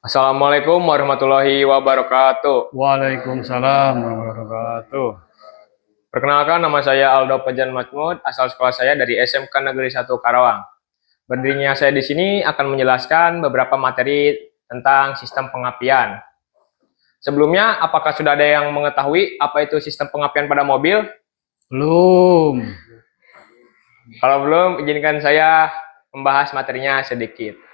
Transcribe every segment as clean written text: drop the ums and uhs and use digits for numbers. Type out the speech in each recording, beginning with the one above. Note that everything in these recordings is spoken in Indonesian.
Assalamualaikum warahmatullahi wabarakatuh. Waalaikumsalam warahmatullahi wabarakatuh. Perkenalkan, nama saya Aldo Pejan Mahmud, asal sekolah saya dari SMK Negeri 1 Karawang. Berdirinya saya di sini akan menjelaskan beberapa materi tentang sistem pengapian. Sebelumnya, apakah sudah ada yang mengetahui apa itu sistem pengapian pada mobil? Belum. Kalau belum, izinkan saya membahas materinya sedikit.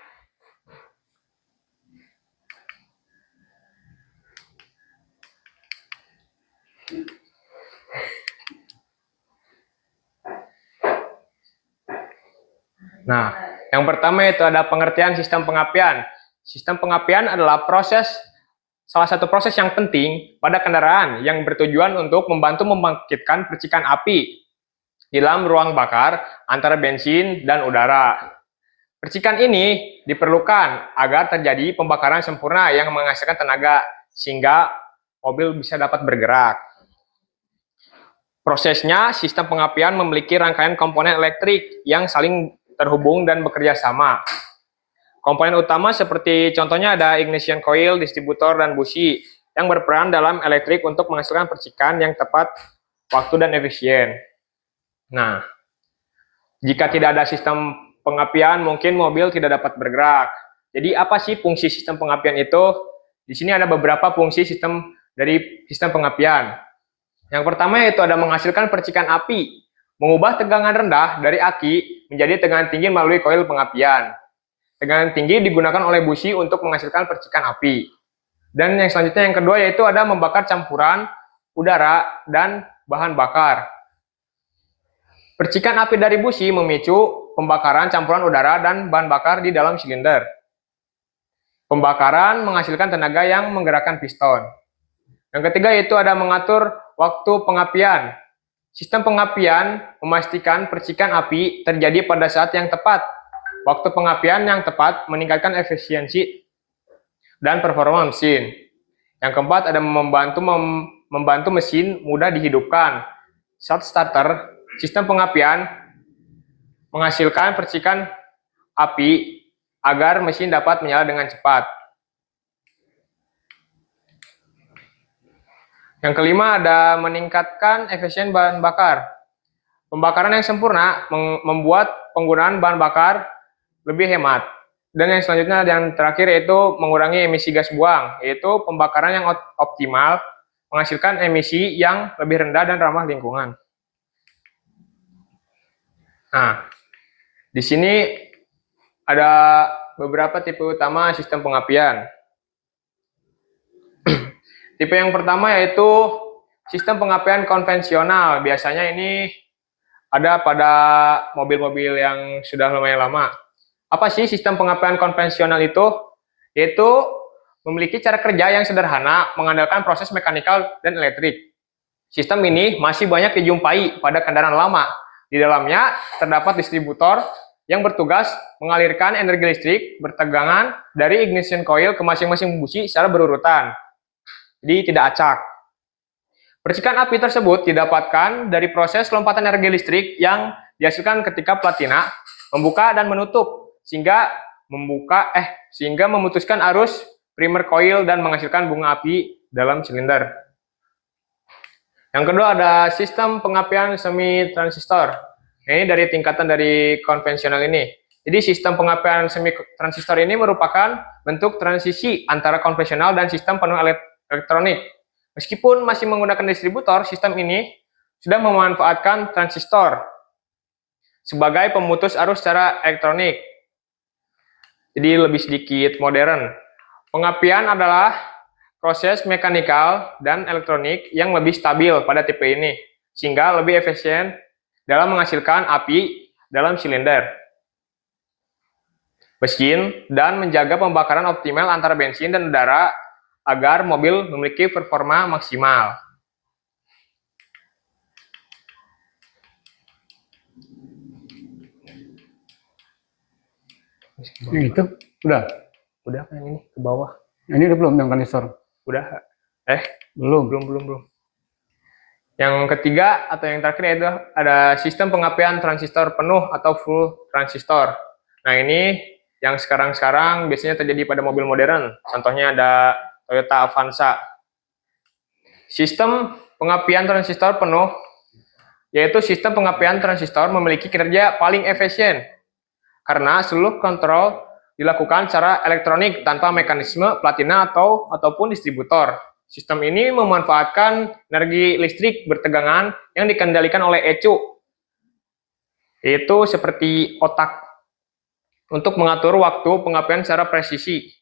Nah, yang pertama itu ada pengertian sistem pengapian. Sistem pengapian adalah salah satu proses yang penting pada kendaraan yang bertujuan untuk membantu membangkitkan percikan api di dalam ruang bakar antara bensin dan udara. Percikan ini diperlukan agar terjadi pembakaran sempurna yang menghasilkan tenaga sehingga mobil bisa dapat bergerak. Prosesnya, sistem pengapian memiliki rangkaian komponen elektrik yang saling terhubung dan bekerja sama. Komponen utama seperti contohnya ada ignition coil, distributor, dan busi yang berperan dalam elektrik untuk menghasilkan percikan yang tepat waktu dan efisien. Nah, jika tidak ada sistem pengapian, mungkin mobil tidak dapat bergerak. Jadi apa sih fungsi sistem pengapian itu? Di sini ada beberapa fungsi dari sistem pengapian. Yang pertama yaitu ada menghasilkan percikan api, mengubah tegangan rendah dari aki menjadi tegangan tinggi melalui koil pengapian. Tegangan tinggi digunakan oleh busi untuk menghasilkan percikan api. Dan yang selanjutnya yang kedua yaitu ada membakar campuran udara dan bahan bakar. Percikan api dari busi memicu pembakaran campuran udara dan bahan bakar di dalam silinder. Pembakaran menghasilkan tenaga yang menggerakkan piston. Yang ketiga yaitu ada mengatur waktu pengapian. Sistem pengapian memastikan percikan api terjadi pada saat yang tepat. Waktu pengapian yang tepat meningkatkan efisiensi dan performa mesin. Yang keempat ada membantu mesin mudah dihidupkan. Saat starter, sistem pengapian menghasilkan percikan api agar mesin dapat menyala dengan cepat. Yang kelima ada meningkatkan efisien bahan bakar. Pembakaran yang sempurna membuat penggunaan bahan bakar lebih hemat. Dan yang selanjutnya yang terakhir yaitu mengurangi emisi gas buang, yaitu pembakaran yang optimal menghasilkan emisi yang lebih rendah dan ramah lingkungan. Nah, di sini ada beberapa tipe utama sistem pengapian. Tipe yang pertama yaitu sistem pengapian konvensional. Biasanya ini ada pada mobil-mobil yang sudah lumayan lama. Apa sih sistem pengapian konvensional itu? Yaitu memiliki cara kerja yang sederhana, mengandalkan proses mekanikal dan elektrik. Sistem ini masih banyak dijumpai pada kendaraan lama. Di dalamnya terdapat distributor yang bertugas mengalirkan energi listrik bertegangan dari ignition coil ke masing-masing busi secara berurutan. Jadi tidak acak. Percikan api tersebut didapatkan dari proses lompatan energi listrik yang dihasilkan ketika platina membuka dan menutup sehingga memutuskan arus primer coil dan menghasilkan bunga api dalam silinder. Yang kedua ada sistem pengapian semi transistor. Ini dari tingkatan dari konvensional ini. Jadi sistem pengapian semi transistor ini merupakan bentuk transisi antara konvensional dan sistem penuh elektronik. Meskipun masih menggunakan distributor, sistem ini sudah memanfaatkan transistor sebagai pemutus arus secara elektronik. Jadi lebih sedikit modern. Pengapian adalah proses mekanikal dan elektronik yang lebih stabil pada tipe ini, sehingga lebih efisien dalam menghasilkan api dalam silinder, mesin, dan menjaga pembakaran optimal antara bensin dan udara agar mobil memiliki performa maksimal. Yang itu udah. Udah kan ini ke bawah. Ini udah belum yang kanister? Udah. Belum. Belum. Yang ketiga atau yang terakhir yaitu ada sistem pengapian transistor penuh atau full transistor. Nah, ini yang sekarang-sekarang biasanya terjadi pada mobil modern. Contohnya ada Toyota Avanza. Sistem pengapian transistor penuh, yaitu sistem pengapian transistor memiliki kinerja paling efisien karena seluruh kontrol dilakukan secara elektronik tanpa mekanisme platina ataupun distributor. Sistem ini memanfaatkan energi listrik bertegangan yang dikendalikan oleh ECU, yaitu seperti otak, untuk mengatur waktu pengapian secara presisi.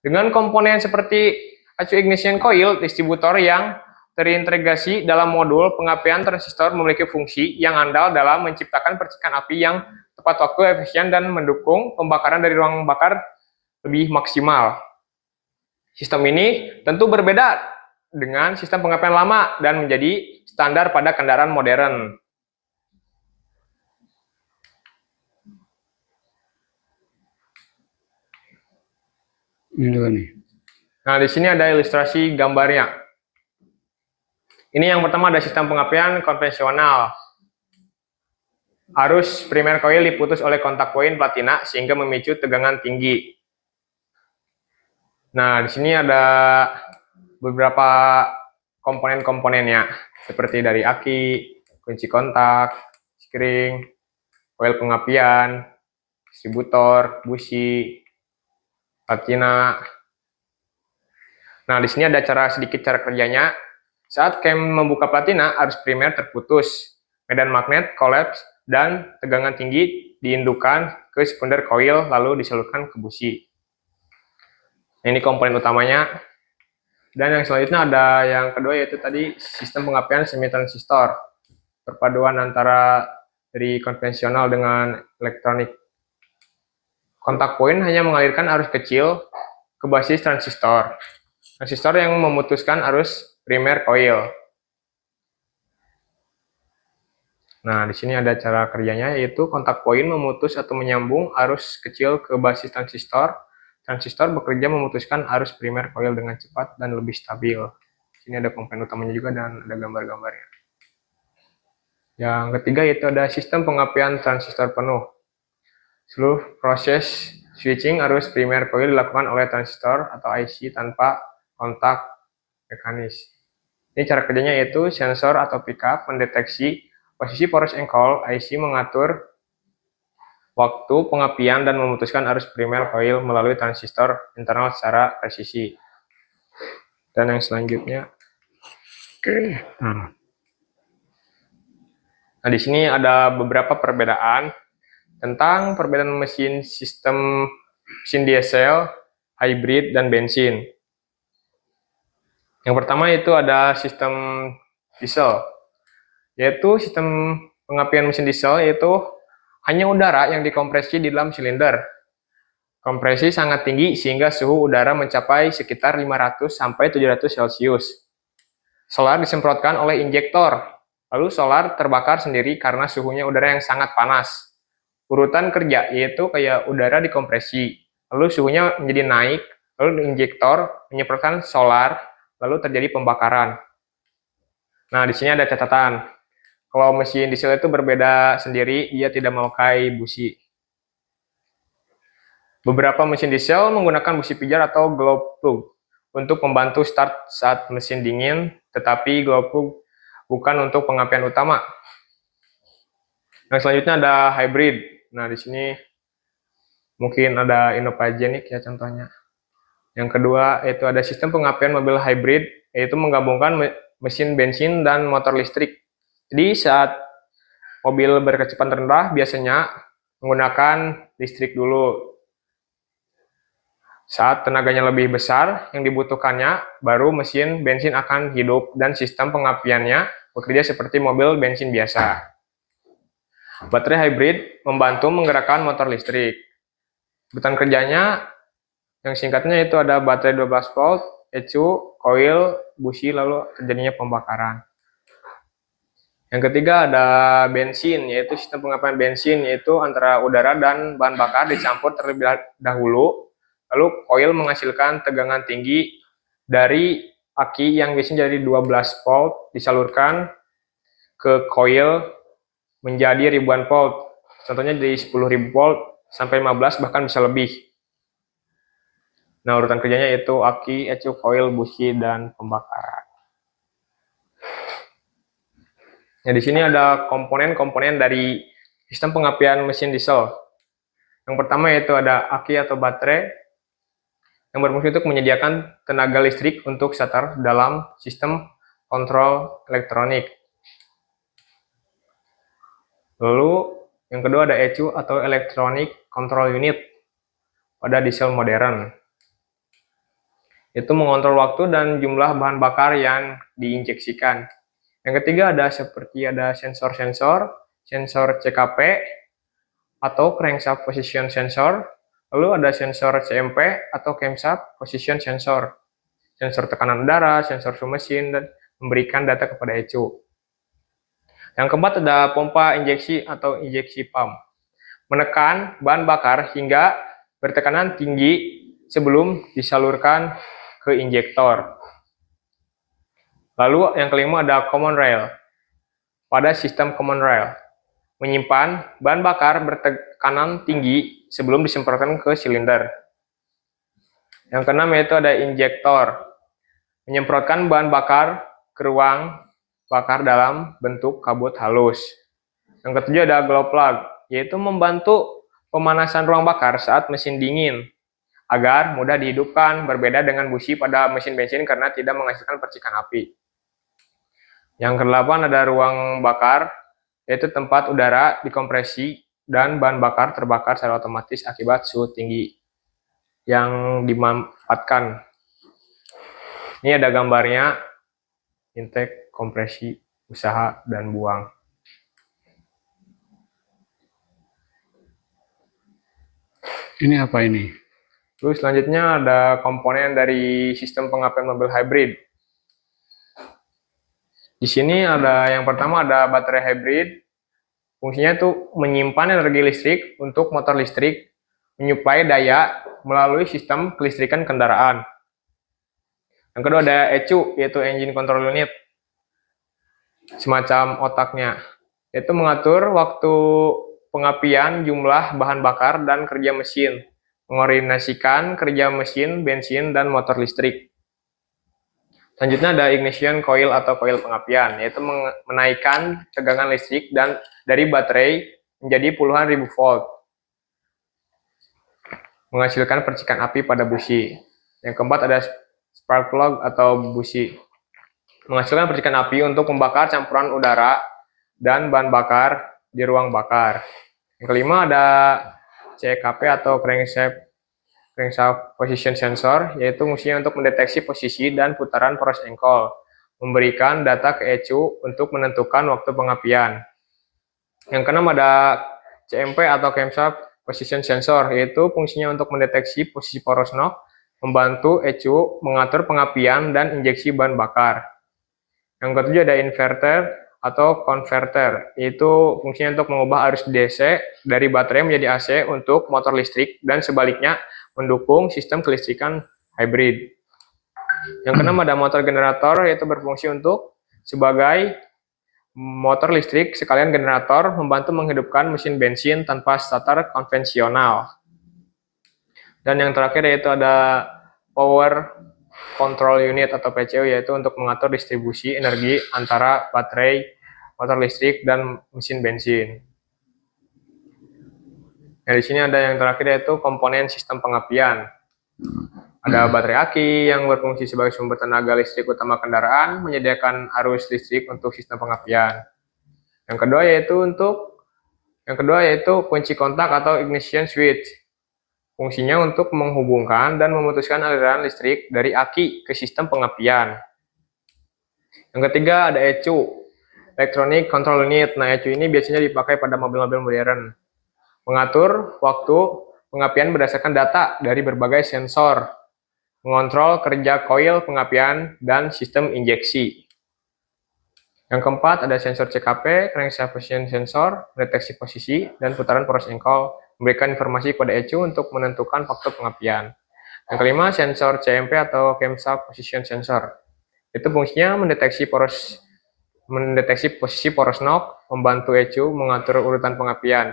Dengan komponen seperti ECU ignition coil, distributor yang terintegrasi dalam modul pengapian transistor memiliki fungsi yang andal dalam menciptakan percikan api yang tepat waktu, efisien, dan mendukung pembakaran dari ruang bakar lebih maksimal. Sistem ini tentu berbeda dengan sistem pengapian lama dan menjadi standar pada kendaraan modern. Ini dulu nih. Nah, di sini ada ilustrasi gambarnya. Ini yang pertama ada sistem pengapian konvensional. Arus primer coil diputus oleh kontak poin platina sehingga memicu tegangan tinggi. Nah, di sini ada beberapa komponen-komponennya, seperti dari aki, kunci kontak, spring, coil pengapian, distributor, busi, platina. Nah, di sini ada sedikit cara kerjanya. Saat cam membuka platina, arus primer terputus, medan magnet kolaps, dan tegangan tinggi diindukkan ke sekunder coil lalu disalurkan ke busi. Ini komponen utamanya. Dan yang selanjutnya ada yang kedua, yaitu tadi sistem pengapian semi transistor. Perpaduan antara dari konvensional dengan elektronik. Kontak poin hanya mengalirkan arus kecil ke basis transistor. Transistor yang memutuskan arus primer coil. Nah, di sini ada cara kerjanya, yaitu kontak poin memutus atau menyambung arus kecil ke basis transistor. Transistor bekerja memutuskan arus primer coil dengan cepat dan lebih stabil. Di sini ada komponen utamanya juga dan ada gambar-gambarnya. Yang ketiga yaitu ada sistem pengapian transistor penuh. Seluruh proses switching arus primer coil dilakukan oleh transistor atau IC tanpa kontak mekanis. Ini cara kerjanya yaitu sensor atau pickup mendeteksi posisi porous engkol IC, mengatur waktu pengapian dan memutuskan arus primer coil melalui transistor internal secara presisi. Dan yang selanjutnya, nah di sini ada beberapa perbedaan tentang perbedaan mesin diesel, hybrid, dan bensin. Yang pertama itu ada sistem diesel, yaitu sistem pengapian mesin diesel yaitu hanya udara yang dikompresi di dalam silinder. Kompresi sangat tinggi sehingga suhu udara mencapai sekitar 500 sampai 700 Celcius. Solar disemprotkan oleh injektor, lalu solar terbakar sendiri karena suhunya udara yang sangat panas. Urutan kerja yaitu kayak udara dikompresi, lalu suhunya menjadi naik, lalu injektor menyemprotkan solar, lalu terjadi pembakaran. Nah, di sini ada catatan. Kalau mesin diesel itu berbeda sendiri, dia tidak memakai busi. Beberapa mesin diesel menggunakan busi pijar atau glow plug untuk membantu start saat mesin dingin, tetapi glow plug bukan untuk pengapian utama. Yang selanjutnya ada hybrid. Nah, di sini mungkin ada Innopagenik ya contohnya. Yang kedua, yaitu ada sistem pengapian mobil hybrid, yaitu menggabungkan mesin bensin dan motor listrik. Jadi saat mobil berkecepatan rendah biasanya menggunakan listrik dulu. Saat tenaganya lebih besar yang dibutuhkannya, baru mesin bensin akan hidup dan sistem pengapiannya bekerja seperti mobil bensin biasa. Baterai hybrid membantu menggerakkan motor listrik. Urutan kerjanya yang singkatnya itu ada baterai 12 volt, ECU, coil, busi, lalu terjadinya pembakaran. Yang ketiga ada bensin, yaitu sistem pengapian bensin, yaitu antara udara dan bahan bakar dicampur terlebih dahulu, lalu coil menghasilkan tegangan tinggi dari aki yang biasanya dari 12 volt disalurkan ke coil menjadi ribuan volt. Contohnya dari 10.000 volt sampai 15 bahkan bisa lebih. Nah, urutan kerjanya yaitu aki, ecu, koil, busi, dan pembakaran. Nah, di sini ada komponen-komponen dari sistem pengapian mesin diesel. Yang pertama yaitu ada aki atau baterai yang berfungsi untuk menyediakan tenaga listrik untuk starter dalam sistem kontrol elektronik. Lalu yang kedua ada ECU atau Electronic Control Unit pada diesel modern. Itu mengontrol waktu dan jumlah bahan bakar yang diinjeksikan. Yang ketiga ada sensor-sensor, sensor CKP atau crankshaft position sensor. Lalu ada sensor CMP atau camshaft position sensor. Sensor tekanan udara, sensor suhu mesin, dan memberikan data kepada ECU. Yang keempat ada pompa injeksi atau injeksi pump. Menekan bahan bakar hingga bertekanan tinggi sebelum disalurkan ke injektor. Lalu yang kelima ada common rail. Pada sistem common rail, menyimpan bahan bakar bertekanan tinggi sebelum disemprotkan ke silinder. Yang keenam yaitu ada injektor. Menyemprotkan bahan bakar ke ruang bakar dalam bentuk kabut halus. Yang ketujuh ada glow plug, yaitu membantu pemanasan ruang bakar saat mesin dingin agar mudah dihidupkan, berbeda dengan busi pada mesin bensin karena tidak menghasilkan percikan api. Yang kedelapan ada ruang bakar, yaitu tempat udara dikompresi dan bahan bakar terbakar secara otomatis akibat suhu tinggi yang dimanfaatkan. Ini ada gambarnya, intake, kompresi, usaha, dan buang. Ini apa ini? Terus selanjutnya ada komponen dari sistem pengapian mobil hybrid. Di sini ada yang pertama ada baterai hybrid. Fungsinya itu menyimpan energi listrik untuk motor listrik, menyuplai daya melalui sistem kelistrikan kendaraan. Yang kedua ada ECU, yaitu Engine Control Unit. Semacam otaknya, yaitu mengatur waktu pengapian, jumlah bahan bakar, dan kerja mesin. Mengordinasikan kerja mesin, bensin, dan motor listrik. Selanjutnya ada ignition coil atau koil pengapian, yaitu menaikkan tegangan listrik dan dari baterai menjadi puluhan ribu volt, menghasilkan percikan api pada busi. Yang keempat ada spark plug atau busi, menghasilkan percikan api untuk membakar campuran udara dan bahan bakar di ruang bakar. Yang kelima ada CKP atau crankshaft position sensor, yaitu fungsinya untuk mendeteksi posisi dan putaran poros engkol, memberikan data ke ECU untuk menentukan waktu pengapian. Yang keenam ada CMP atau camshaft position sensor, yaitu fungsinya untuk mendeteksi posisi poros nok, membantu ECU mengatur pengapian dan injeksi bahan bakar. Yang ketujuh ada inverter atau converter, yaitu fungsinya untuk mengubah arus DC dari baterai menjadi AC untuk motor listrik dan sebaliknya mendukung sistem kelistrikan hybrid. Yang keenam ada motor generator, yaitu berfungsi untuk sebagai motor listrik sekalian generator, membantu menghidupkan mesin bensin tanpa starter konvensional. Dan yang terakhir yaitu ada power control unit atau PCU, yaitu untuk mengatur distribusi energi antara baterai, motor listrik, dan mesin bensin. Nah, di sini ada yang terakhir yaitu komponen sistem pengapian. Ada baterai aki yang berfungsi sebagai sumber tenaga listrik utama kendaraan, menyediakan arus listrik untuk sistem pengapian. Yang kedua yaitu kunci kontak atau ignition switch. Fungsinya untuk menghubungkan dan memutuskan aliran listrik dari aki ke sistem pengapian. Yang ketiga ada ECU, Electronic Control Unit. Nah, ECU ini biasanya dipakai pada mobil-mobil modern. Mengatur waktu pengapian berdasarkan data dari berbagai sensor. Mengontrol kerja koil pengapian dan sistem injeksi. Yang keempat ada sensor CKP, crankshaft position sensor, mendeteksi posisi dan putaran poros engkol, memberikan informasi kepada ECU untuk menentukan waktu pengapian. Yang kelima, sensor CMP atau camshaft position sensor. Itu fungsinya mendeteksi posisi poros nok, membantu ECU mengatur urutan pengapian.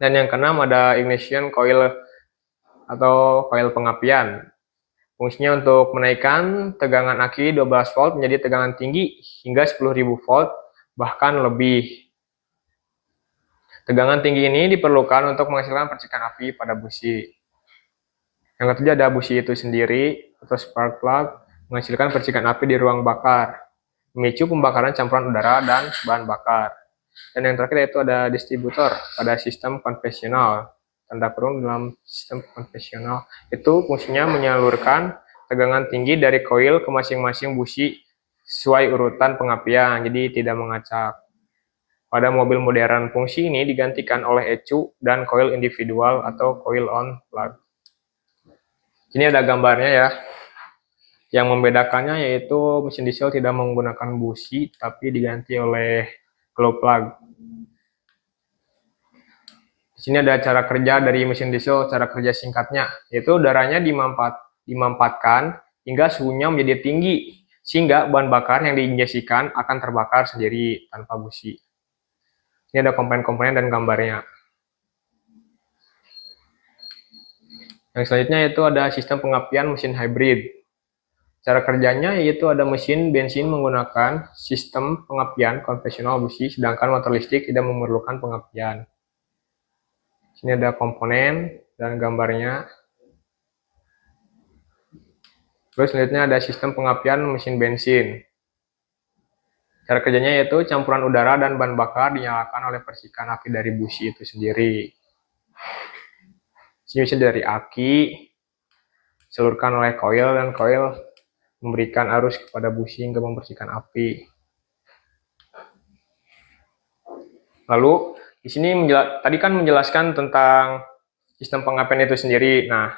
Dan yang keenam ada ignition coil atau coil pengapian. Fungsinya untuk menaikkan tegangan aki 12 volt menjadi tegangan tinggi hingga 10.000 volt, bahkan lebih. Tegangan tinggi ini diperlukan untuk menghasilkan percikan api pada busi. Yang ketiga ada busi itu sendiri atau spark plug, menghasilkan percikan api di ruang bakar, memicu pembakaran campuran udara dan bahan bakar. Dan yang terakhir yaitu ada distributor pada sistem konvensional. Tanda kurung dalam sistem konvensional itu fungsinya menyalurkan tegangan tinggi dari koil ke masing-masing busi sesuai urutan pengapian, jadi tidak mengacak. Pada mobil modern, fungsi ini digantikan oleh ECU dan koil individual atau coil on plug. Ini ada gambarnya ya. Yang membedakannya yaitu mesin diesel tidak menggunakan busi, tapi diganti oleh glow plug. Di sini ada cara kerja dari mesin diesel, cara kerja singkatnya, yaitu udaranya dimampatkan hingga suhunya menjadi tinggi, sehingga bahan bakar yang diinjeksikan akan terbakar sendiri tanpa busi. Ini ada komponen-komponen dan gambarnya. Yang selanjutnya itu ada sistem pengapian mesin hybrid. Cara kerjanya yaitu ada mesin bensin menggunakan sistem pengapian konvensional busi, sedangkan motor listrik tidak memerlukan pengapian. Sini ada komponen dan gambarnya. Terus selanjutnya ada sistem pengapian mesin bensin. Cara kerjanya yaitu campuran udara dan bahan bakar dinyalakan oleh percikan api dari busi itu sendiri. Sini bisa dari aki, disalurkan oleh koil, dan koil memberikan arus kepada busi hingga membersihkan api. Lalu di sini tadi kan menjelaskan tentang sistem pengapian itu sendiri. Nah,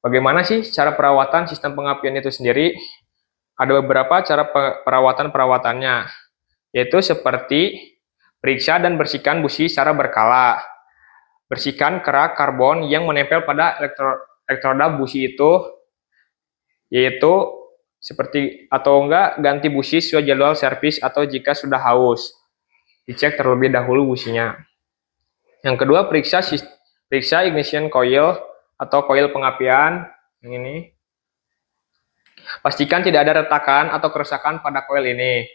bagaimana sih cara perawatan sistem pengapian itu sendiri? Ada beberapa cara perawatannya, yaitu seperti periksa dan bersihkan busi secara berkala, bersihkan kerak karbon yang menempel pada elektroda busi itu, yaitu seperti atau enggak ganti busi sesuai jadwal servis atau jika sudah haus, dicek terlebih dahulu businya. Yang kedua, periksa ignition coil atau coil pengapian yang ini. Pastikan tidak ada retakan atau kerusakan pada coil ini.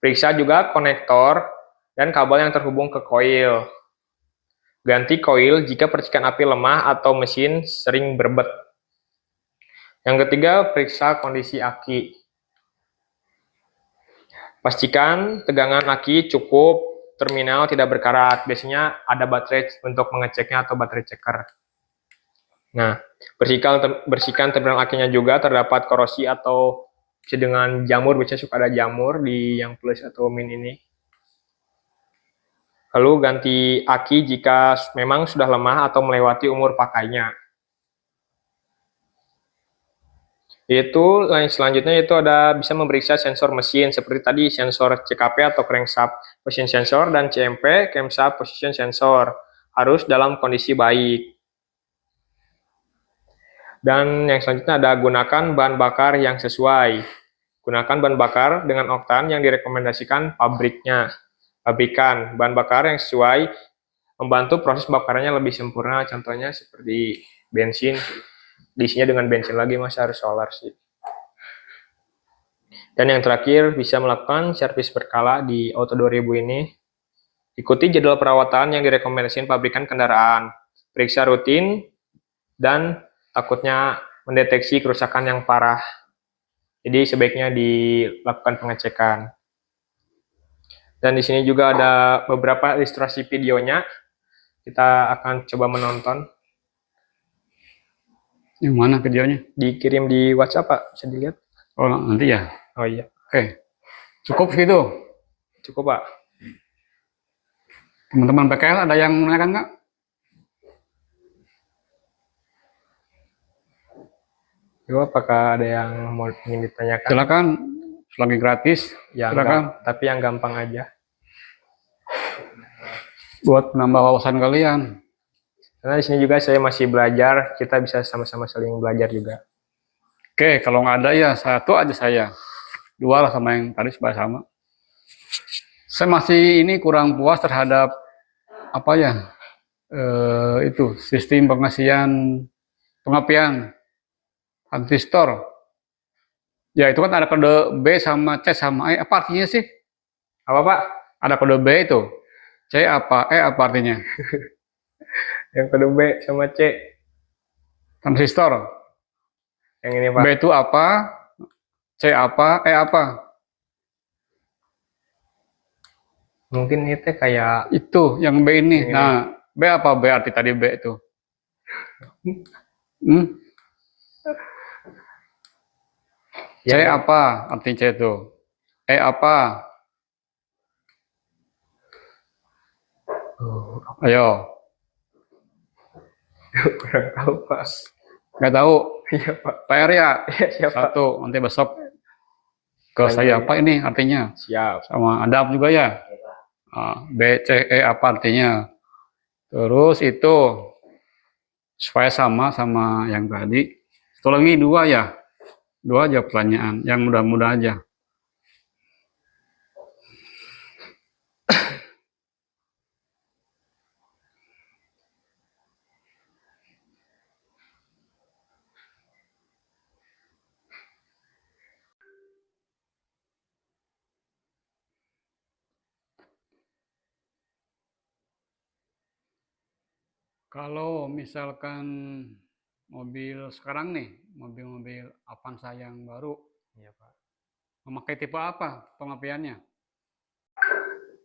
Periksa juga konektor dan kabel yang terhubung ke coil. Ganti coil jika percikan api lemah atau mesin sering berbet. Yang ketiga, periksa kondisi aki. Pastikan tegangan aki cukup, terminal tidak berkarat. Biasanya ada baterai untuk mengeceknya atau baterai checker. Nah, bersihkan terminal akinya juga, terdapat korosi atau bisa dengan jamur, biasanya suka ada jamur di yang plus atau min ini. Lalu ganti aki jika memang sudah lemah atau melewati umur pakainya. Selanjutnya itu ada bisa memeriksa sensor mesin seperti tadi sensor CKP atau crankshaft position sensor dan CMP camshaft position sensor harus dalam kondisi baik. Dan yang selanjutnya ada gunakan bahan bakar yang sesuai. Gunakan bahan bakar dengan oktan yang direkomendasikan pabrikan. Bahan bakar yang sesuai membantu proses bakarannya lebih sempurna. Contohnya seperti bensin. Diisinya dengan bensin lagi, masih harus solar sih. Dan yang terakhir, bisa melakukan servis berkala di Auto 2000 ini. Ikuti jadwal perawatan yang direkomendasikan pabrikan kendaraan. Periksa rutin dan takutnya mendeteksi kerusakan yang parah. Jadi sebaiknya dilakukan pengecekan. Dan di sini juga ada beberapa ilustrasi videonya. Kita akan coba menonton. Yang mana videonya? Dikirim di WhatsApp, Pak. Bisa dilihat? Oh, nanti ya? Oh iya. Oke. Cukup segitu? Cukup, Pak. Teman-teman PKL ada yang menanyakan nggak? Yo, apakah ada yang ingin ditanyakan? Silakan, selagi gratis. Ya, Silakan. tapi yang gampang aja. Buat menambah wawasan kalian. Karena di sini juga saya masih belajar, kita bisa sama-sama saling belajar juga. Oke, kalau nggak ada ya satu aja saya. Dua lah sama yang tadi sama. Saya masih ini kurang puas terhadap apa ya? Itu sistem pengapian transistor. Ya itu kan ada kode B sama C sama E. Apa artinya sih? Apa Pak? Ada kode B itu. C apa? E apa artinya? Yang kode B sama C. Transistor. Yang ini Pak. B itu apa? C apa? E apa? Mungkin itu kayak Itu yang B ini. Yang ini. Nah, B apa? B arti tadi B itu. Hmm? C yang apa? Arti C itu. E apa? Ayo. kurang tahu Pak. Nggak tahu. Iya Pak. PR ya. Iya siapa? Satu. Nanti besok ke Lanjut. saya apa ini artinya? Siap. Sama Adam juga ya. B, C, E apa artinya? Terus itu supaya sama yang tadi. Satu lagi dua ya. Dua aja pertanyaan. Yang mudah-mudah aja. Kalau misalkan mobil sekarang nih, mobil-mobil Avanza yang baru, Iya Pak. memakai tipe apa pengapiannya?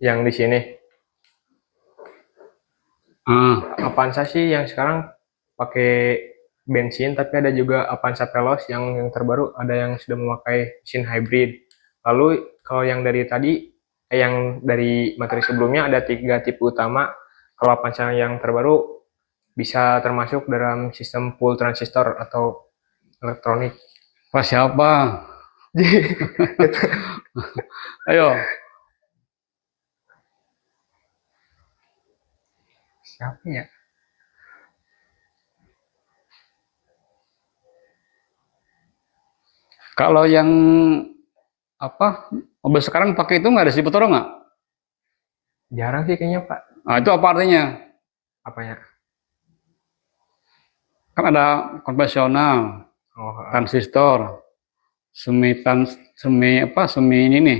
Yang di sini. Ah, Avanza sih yang sekarang pakai bensin, tapi ada juga Avanza Veloz yang terbaru ada yang sudah memakai mesin hybrid. Lalu kalau yang dari tadi, yang dari materi sebelumnya ada 3 tipe utama. Kalau Avanza yang terbaru bisa termasuk dalam sistem full transistor atau elektronik. Pak siapa? Ayo, Siapa ya? kalau yang apa mobil sekarang pakai itu nggak ada distributor nggak? Jarang sih kayaknya Pak. Nah, itu apa artinya? Apanya? Kan ada konvensional, Oh, transistor, semi ini nih,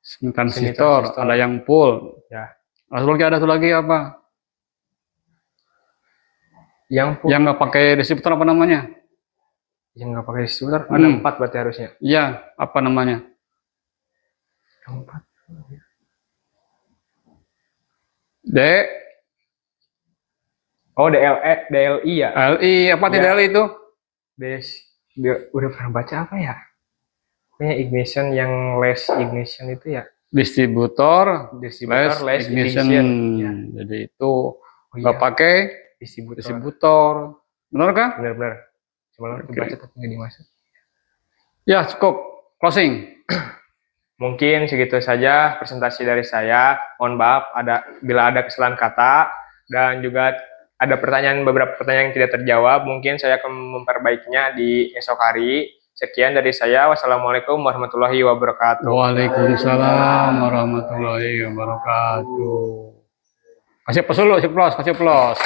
semi transistor, transistor. ada yang full. Ya. Satu lagi apa? Yang Yang nggak pakai distributor apa namanya? yang nggak pakai distributor ada 4 berarti harusnya. Iya, apa namanya? Yang 4. D, Oh, DLI ya. LI, apa Iya. DLI itu? Udah pernah baca apa ya? Pokoknya ignition yang less ignition itu ya. Distributor, Less ignition. Ya. Jadi itu Oh nggak iya, pakai distributor. distributor. Benar kan? Benar-benar. Cuma aku baca tapi nggak dimasuk. Ya, cukup. Closing. Mungkin segitu saja presentasi dari saya. Mohon maaf bila ada kesalahan kata dan juga ada beberapa pertanyaan yang tidak terjawab. Mungkin saya akan memperbaikinya di esok hari. Sekian dari saya. Wassalamualaikum warahmatullahi wabarakatuh. Waalaikumsalam warahmatullahi wabarakatuh. Kasih plus dulu, kasih plus.